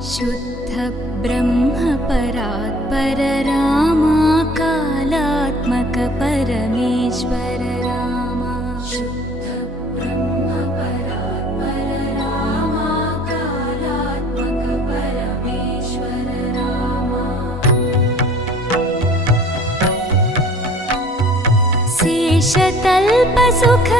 शुद्ध ब्रह्म परात्पर रामा कालात्मक परमेश्वर रामा शुद्ध ब्रह्म परात्पर रामा कालात्मक परमेश्वर रामा शेषतल्प सुख